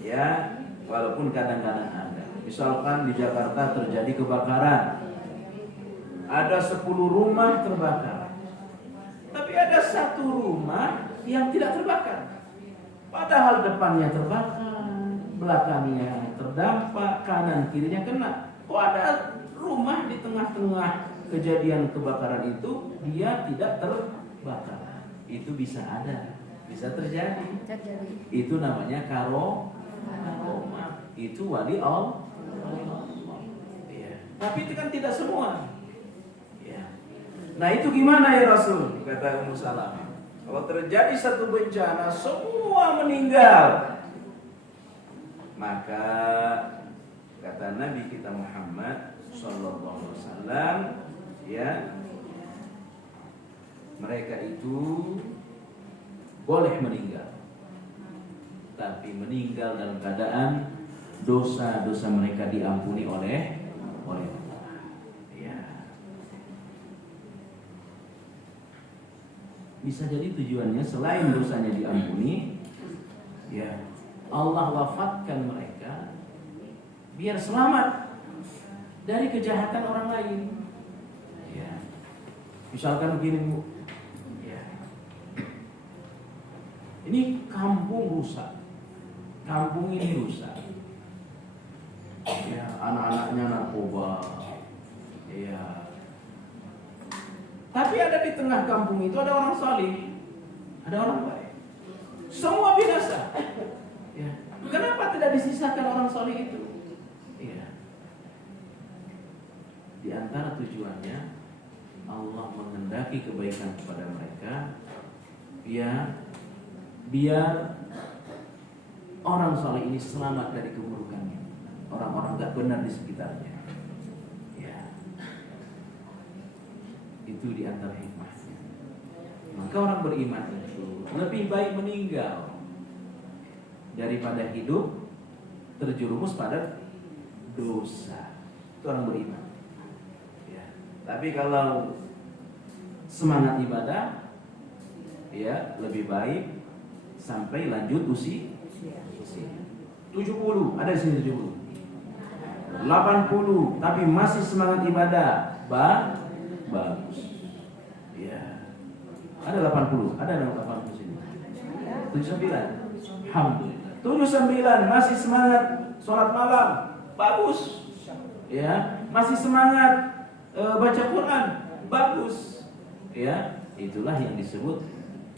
ya, walaupun kadang-kadang ada. Misalkan di Jakarta terjadi kebakaran, ada 10 rumah terbakar, tapi ada 1 rumah yang tidak terbakar. Padahal depannya terbakar, belakangnya terdampak, kanan kirinya kena. Kok ada rumah di tengah-tengah kejadian kebakaran itu dia tidak terbakar? Itu bisa ada, bisa terjadi. Itu namanya karomah. Itu wali Allah. Ya. Tapi itu kan tidak semua. Ya. Nah, itu gimana ya Rasul? Kata Ummu Salamah. Kalau terjadi satu bencana, semua meninggal, maka kata Nabi kita Muhammad sallallahu alaihi wasallam, ya, mereka itu boleh meninggal, tapi meninggal dalam keadaan dosa-dosa mereka diampuni oleh Allah. Ya. Bisa jadi tujuannya selain dosanya diampuni, ya, Allah wafatkan mereka biar selamat dari kejahatan orang lain. Ya. Misalkan begini, Bu. Ya. Ini kampung rusak. Kampung ini rusak. Ya, anak-anaknya narkoba. Ya. Tapi ada di tengah kampung itu ada orang saleh, ada orang baik. Semua binasa. Ya. Kenapa tidak disisakan orang saleh itu? Ya. Di antara tujuannya Allah menghendaki kebaikan kepada mereka, biar orang saleh ini selamat dari keburukannya, orang-orang gak benar di sekitarnya. Ya. Itu di antara hikmahnya. Maka orang beriman itu lebih baik meninggal daripada hidup terjerumus pada dosa. Itu orang beriman. Ya. Tapi kalau semangat ibadah, ya, lebih baik sampai lanjut usia. 70, ada di sini 70. 80, tapi masih semangat ibadah, bagus. Ya. Ada 80, ada 80 sini. 79. Alhamdulillah. 79 masih semangat sholat malam, bagus. Ya, masih semangat baca Quran, bagus. Ya, itulah yang disebut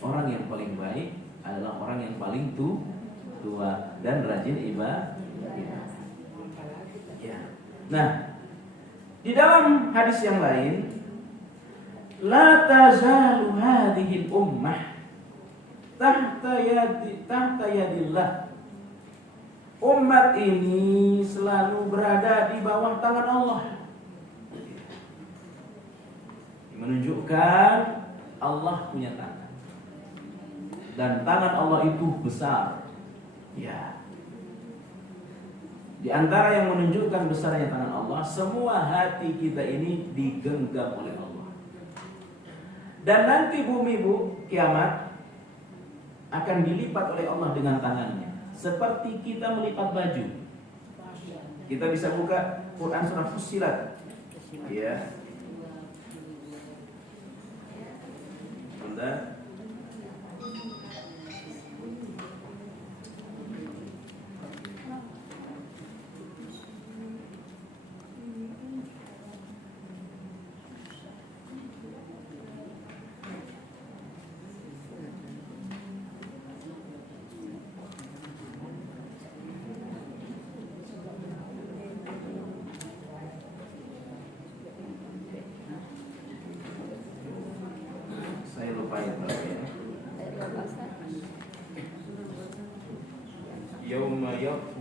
orang yang paling baik adalah orang yang paling tua dan rajin ibadah. Ya. Nah, di dalam hadis yang lain, la tazalu hadhihi ummah tahta yadillah. Umat ini selalu berada di bawah tangan Allah. Menunjukkan Allah punya tangan. Dan tangan Allah itu besar. Ya. Di antara yang menunjukkan besarnya tangan Allah, semua hati kita ini digenggam oleh Allah. Dan nanti bumi, Bu, kiamat akan dilipat oleh Allah dengan tangannya, seperti kita melipat baju. Kita bisa buka Quran surah Fussilat. Ya. Bunda.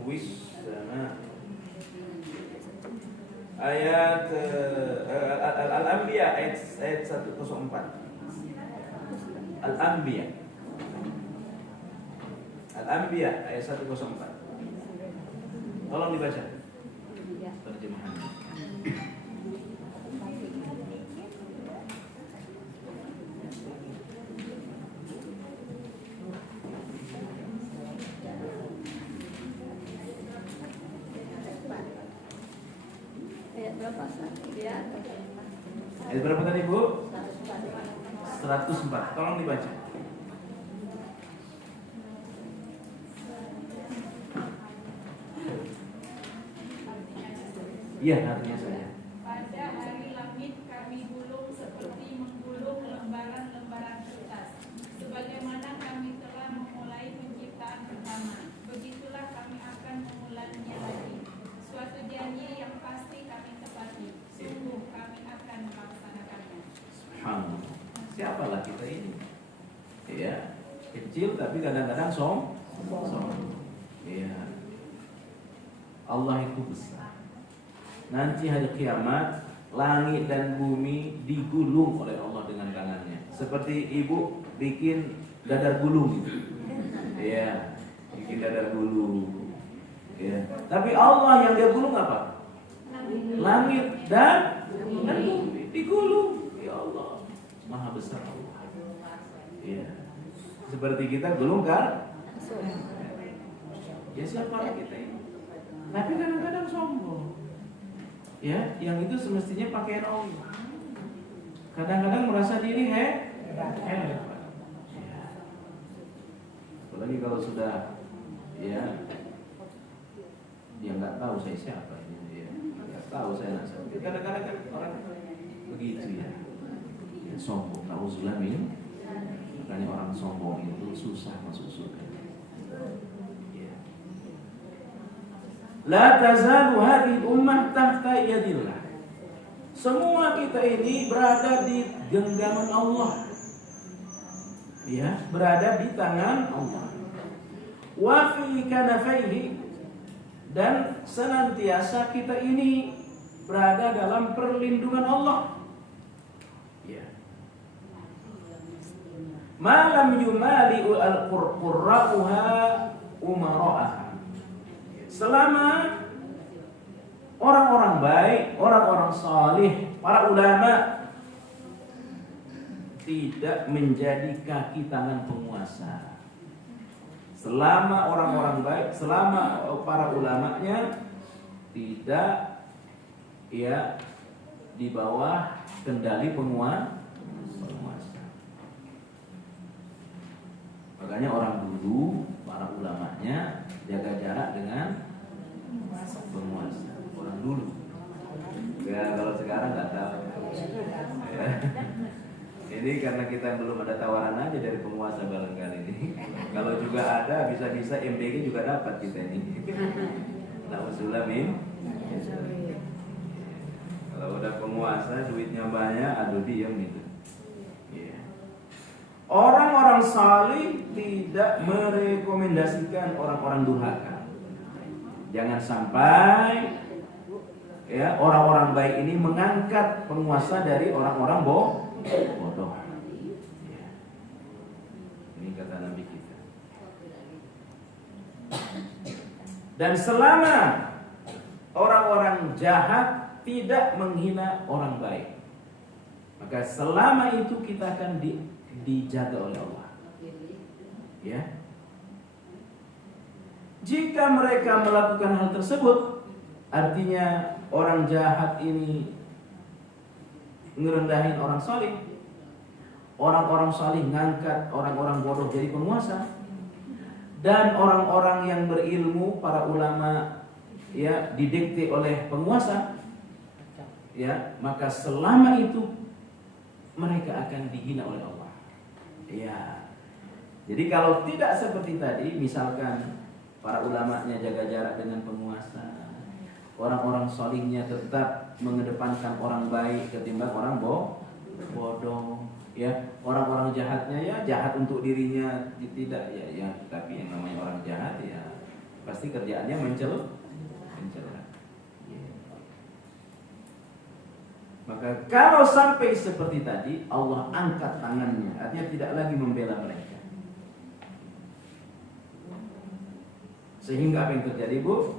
wis sama ayat Al-Anbiya ayat 104. Al-Anbiya ayat 104. Tolong dibaca terjemahannya. Ayat berapa? Ya. Ayat berapa tadi, Bu? 104. Tolong dibaca. Iya, artinya saya. Pada hari langit kami gulung seperti menggulung lembaran-lembaran kertas, sebagaimana kami telah memulai penciptaan pertama. Begitulah kami akan memulainya lagi. Suatu janji yang pasti kami tepati. Sungguh kami akan melaksanakannya. Subhanallah. Siapalah kita ini? Ya, kecil tapi kadang-kadang sombong. Ya. Allah itu besar. Nanti hari kiamat langit dan bumi digulung oleh Allah dengan tangannya. Seperti ibu bikin dadar gulung gitu. Ya, bikin dadar gulung. Ya. Tapi Allah yang dia gulung apa? Langit dan bumi digulung. Ya Allah, Maha besar Allah. Ya. Seperti kita gulung kan? Ya siapa kita ini? Tapi kadang-kadang sombong. Ya, yang itu semestinya pakaian Allah. Kadang-kadang merasa diri hebat. Ya. Apalagi kalau sudah ya dia nggak tahu saya siapa ini, ya nggak tahu saya siapa. Kadang-kadang kan orang begitu ya, ya sombong. Nauzubillah min. Makanya orang sombong itu susah masuk surga. La tazalu hadhihi ummah tahta yadillah. Semua kita ini berada di genggaman Allah. Ya, berada di tangan Allah. Wa fi kanafaihi, dan senantiasa kita ini berada dalam perlindungan Allah. Ya. Malam yumali al-qurra'uha umara'ah. Selama orang-orang baik, orang-orang salih, para ulama tidak menjadi kaki tangan penguasa. Selama orang-orang baik, selama para ulamanya tidak ya di bawah kendali penguasa. Makanya orang dulu, para ulamanya jaga jarak dengan penguasa. Orang dulu. Ya kalau sekarang nggak tahu. Ya. Ini karena kita belum ada tawaran aja dari penguasa barangkali ini. Kalau juga ada, bisa-bisa MDG juga dapat kita ini. Nauzubillah min. Kalau udah penguasa, duitnya banyak, aduh diam gitu. Ya. Orang-orang salih tidak merekomendasikan orang-orang durhaka. Jangan sampai ya orang-orang baik ini mengangkat penguasa dari orang-orang bodoh. Ya. Ini kata Nabi kita. Dan selama orang-orang jahat tidak menghina orang baik, maka selama itu kita akan dijaga oleh Allah. Ya. Jika mereka melakukan hal tersebut, artinya orang jahat ini ngerendahin orang saleh, orang-orang saleh ngangkat orang-orang bodoh jadi penguasa, dan orang-orang yang berilmu, para ulama ya didikte oleh penguasa, ya maka selama itu mereka akan dihina oleh Allah. Ya. Jadi kalau tidak seperti tadi, misalkan para ulamanya jaga jarak dengan penguasa, orang-orang salihnya tetap mengedepankan orang baik ketimbang orang bodoh, ya orang-orang jahatnya ya jahat untuk dirinya tidak ya, tapi yang namanya orang jahat ya pasti kerjaannya mencela. Maka kalau sampai seperti tadi, Allah angkat tangannya, artinya tidak lagi membela mereka. Sehingga apa yang terjadi, Bu?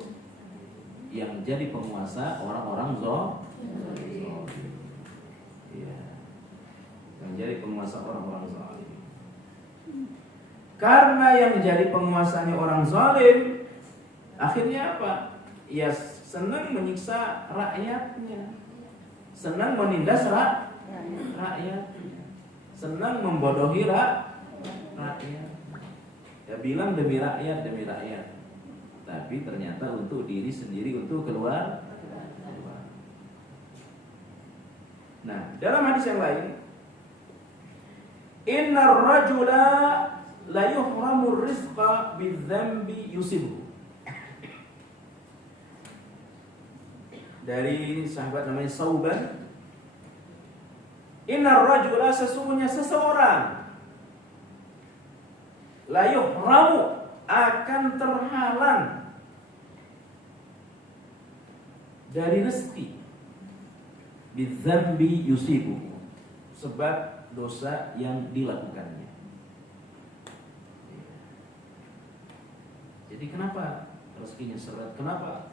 Yang jadi penguasa orang-orang zalim. Ya. Yang jadi penguasa orang-orang zalim. Karena yang jadi penguasanya orang zalim, akhirnya apa? Ya senang menyiksa rakyatnya, senang menindas rakyat, senang membodohi rakyat. Ya bilang demi rakyat, tapi ternyata untuk diri sendiri, untuk keluar. Nah, dalam hadis yang lain, innar rajula la yuhramur rizqa bidzambi yusibu. Dari sahabat namanya Sauban, innar rajula, sesungguhnya seseorang, la yuhramu, akan terhalang dari rezeki bidzambi yusibu, sebab dosa yang dilakukannya. Jadi kenapa rezekinya seret? Kenapa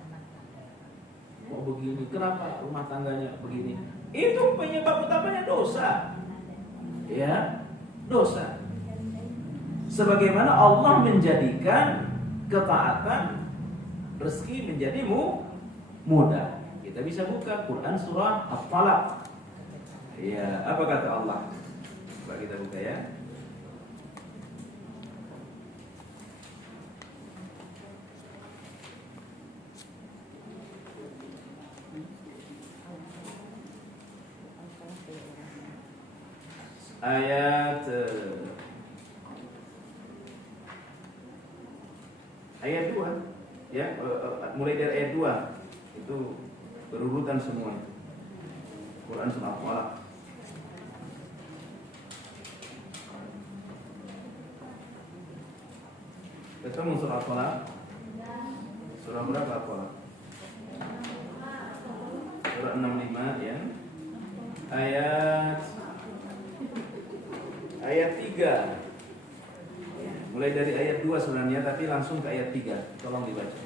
kok begini? Kenapa rumah tangganya begini? Itu penyebab utamanya dosa. Ya, dosa. Sebagaimana Allah menjadikan ketaatan rezeki menjadi mudah. Kita bisa buka Quran surah At-Talaq. Ya, apa kata Allah? Coba kita buka ya. Ayat 2 ya, mulai dari ayat 2 itu berurutan semua. Quran surah Al-Falaq. Ketemu surah Al-Falaq? Surah berapa Al-Falaq? Surah 65 ya. Ayat 3. Mulai dari ayat 2 sebenarnya, tapi langsung ke ayat 3. Tolong dibaca.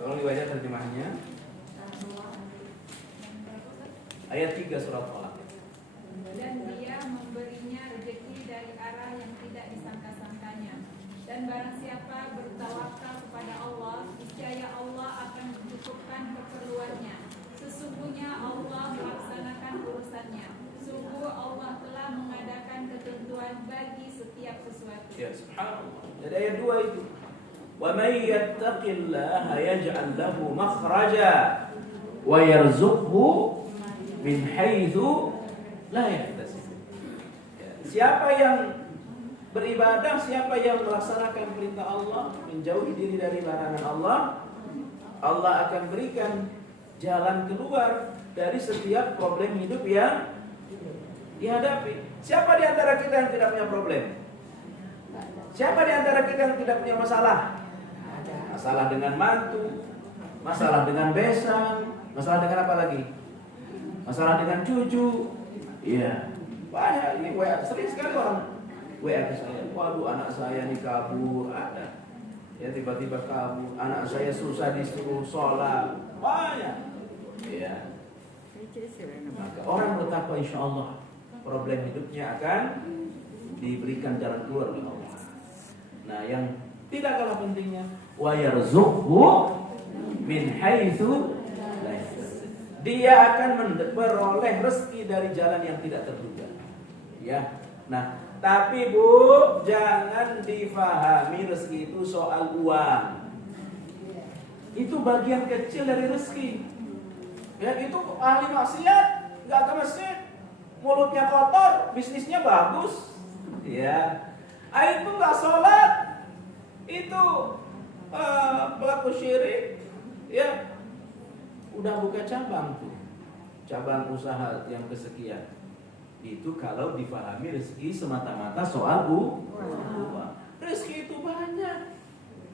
Tolong dibaca terjemahnya. Ayat 3 surat Al-Falaq. Dan dia memberinya rezeki dari arah yang tidak disangka-sangkanya. Dan barang siapa bertawakal kepada Allah, niscaya Allah akan mencukupkan keperluannya. Sesungguhnya Allah melaksanakan urusannya. Sungguh Allah telah mengadakan ketentuan bagi setiap sesuatu. Ya, subhanallah. Jadi ayat 2 itu. Wa may yattaqillaha yaj'al lahu makhraja wa yarzuqhu min haitsu la yahtasib. Siapa yang beribadah, siapa yang melaksanakan perintah Allah, menjauhi diri dari larangan Allah, Allah akan berikan jalan keluar dari setiap problem hidup yang dihadapi. Siapa di antara kita yang tidak punya problem? Siapa di antara kita yang tidak punya masalah? Masalah dengan mantu, masalah dengan besan, masalah dengan apa lagi? Masalah dengan cucu. Iya, banyak ini WA, sering sekali orang WA ke saya. Waduh, anak saya nih kabur, ada. Ya tiba-tiba kabur, anak saya susah disuruh sholat, banyak. Ya. Maka orang bertakwa, insya Allah problem hidupnya akan diberikan jalan keluar oleh Allah. Nah, yang tidak kalah pentingnya, wa yarzuqhu min haitsu la yahtasib. Dia akan memperoleh rezeki dari jalan yang tidak terduga. Ya. Nah, tapi Bu, jangan difahami rezeki itu soal uang. Itu bagian kecil dari rezeki. Ya, itu ahli maksiat, nggak ke masjid, mulutnya kotor, bisnisnya bagus. Ya, itu nggak sholat, itu pelaku syirik. Ya, udah buka cabang tuh, cabang usaha yang kesekian. Itu kalau difahami rezeki semata-mata soal uang. Rezeki itu banyak.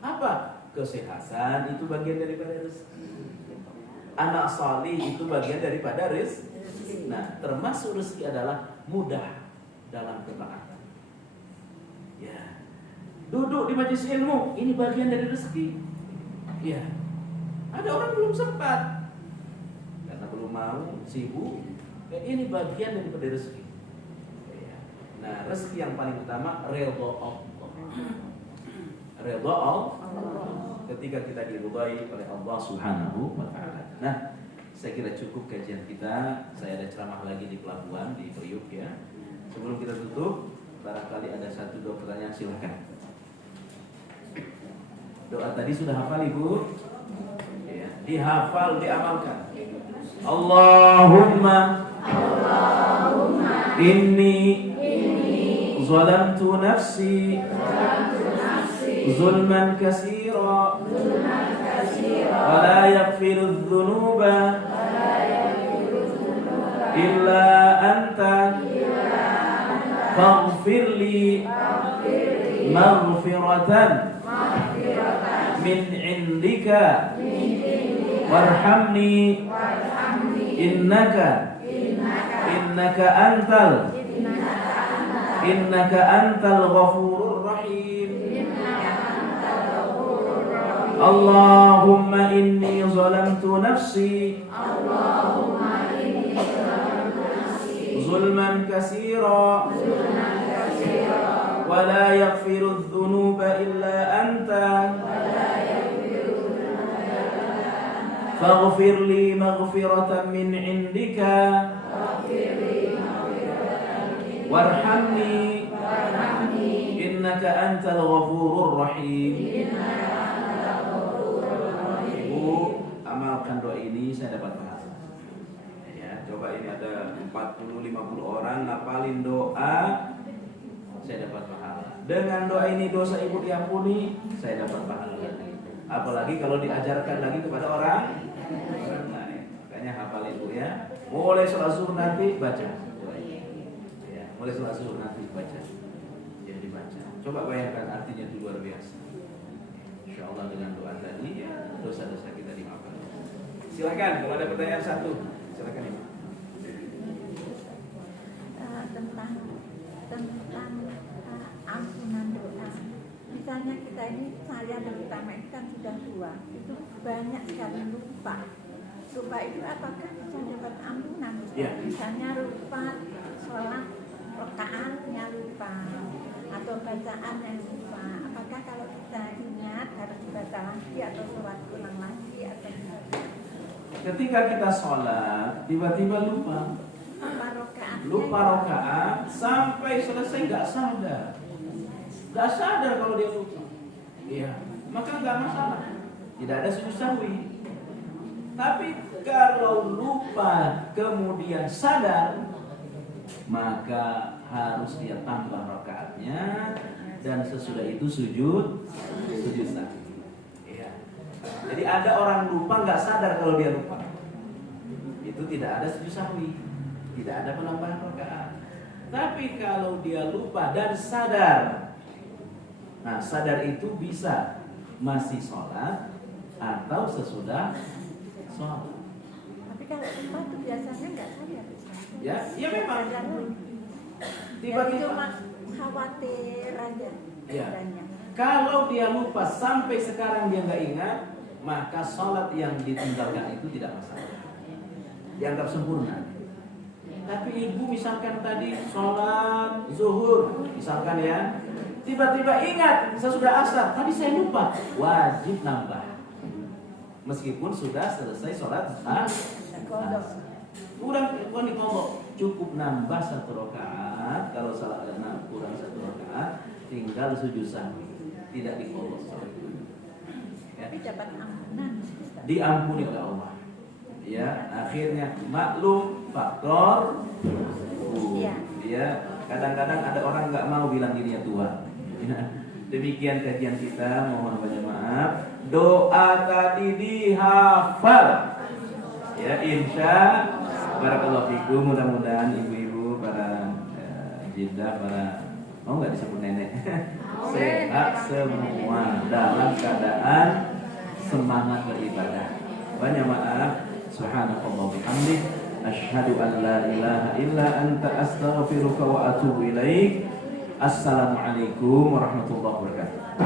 Apa? Kesehatan itu bagian daripada rezeki. Anak salih itu bagian daripada rezeki. Nah, termasuk rezeki adalah mudah dalam ketaatan. Ya. Duduk di majelis ilmu, ini bagian dari rezeki. Ya. Ada orang belum sempat karena belum mau, sibuk. Ya, ini bagian daripada rezeki. Ya. Nah, rezeki yang paling utama redha Allah. Redha Allah. Ketika kita diridhai oleh Allah Subhanahu wa taala. Nah, saya kira cukup kajian kita. Saya ada ceramah lagi di pelabuhan di Priuk ya. Sebelum kita tutup, barangkali ada 1-2 pertanyaan, silakan. Doa tadi sudah hafal Ibu? Ya, dihafal, diamalkan. Allahumma inni zalamtu nafsi zulman katsira wa la yaghfiru dzunuba illa anta faghfir li maghfiratan min indika warhamni innaka antal ghafurur rahim. Allahumma inni zalamtu nafsi zulman katsira wa la yaghfiru dzunuba illa anta faghfir li maghfiratan min indika warhamni innaka antal ghafurur rahim. Ibu amalkan doa ini, saya dapat pahala. Ya, coba ini ada 40-50 orang ngapalin doa, saya dapat pahala. Dengan doa ini dosa ibu diampuni, saya dapat pahala. Apalagi kalau diajarkan lagi kepada orang lain. Makanya hafalin Bu ya. Mulai sholat zuhur nanti baca. Ya, mulai sholat zuhur nanti baca. Ya, dibaca. Coba bayangkan artinya itu luar biasa. Insyaallah dengan doa tadi ya dosa-dosa kita dimaafkan. Silakan kalau ada pertanyaan 1. Silakan Ibu. Tentang ampunan doa. Misalnya kita ini, saya terutama ini kan sudah tua, itu banyak sekali lupa. Lupa itu apakah bisa dapat ampunan? Misalnya lupa sholat rakaatnya lupa, atau bacaan yang lupa. Apakah kalau kita ingat harus dibaca lagi atau sholat ulang lagi atau ketika kita sholat tiba-tiba lupa rakaat sampai selesai nggak sadar kalau dia lupa, iya, maka nggak masalah, tidak ada sujud sahwi. Tapi kalau lupa kemudian sadar, maka harus dia tambah rakaatnya dan sesudah itu sujud sahwi. Iya. Jadi ada orang lupa nggak sadar kalau dia lupa, itu tidak ada sujud sahwi, tidak ada penambahan rakaat. Tapi kalau dia lupa dan sadar, nah sadar itu bisa masih sholat atau sesudah sholat. Tapi kalau lupa itu biasanya nggak sadar. Ya memang. Tiba-tiba cuma khawatir aja. Ya. Kalau dia lupa sampai sekarang dia nggak ingat, maka sholat yang ditinggalkan itu tidak masalah, dianggap sempurna. Tapi ibu misalkan tadi sholat zuhur, misalkan ya, tiba-tiba ingat sesudah asar, tadi saya lupa, wajib nambah. Meskipun sudah selesai sholat asar. Kurang dikodok, cukup nambah 1 rakaat. Kalau salah kurang 1 rakaat, tinggal sujud sahwi, tidak dikodok. Tapi dapat ampunan. Diampuni oleh Allah. Ya, akhirnya maklum faktor. Ya, kadang-kadang ada orang nggak mau bilang gini ya Tuhan. Ya, demikian kajian kita, mohon banyak maaf. Doa tadi dihafal. Ya, insya barakallahu fikum, mudah-mudahan ibu-ibu para Dinda para mau nggak disebut nenek? Sehat semua dalam keadaan semangat beribadah. Banyak maaf. Subhanakallah bihamdik asyhadu an la ilaha illa anta astaghfiruka wa atubu ilaik. Assalamualaikum warahmatullahi wabarakatuh.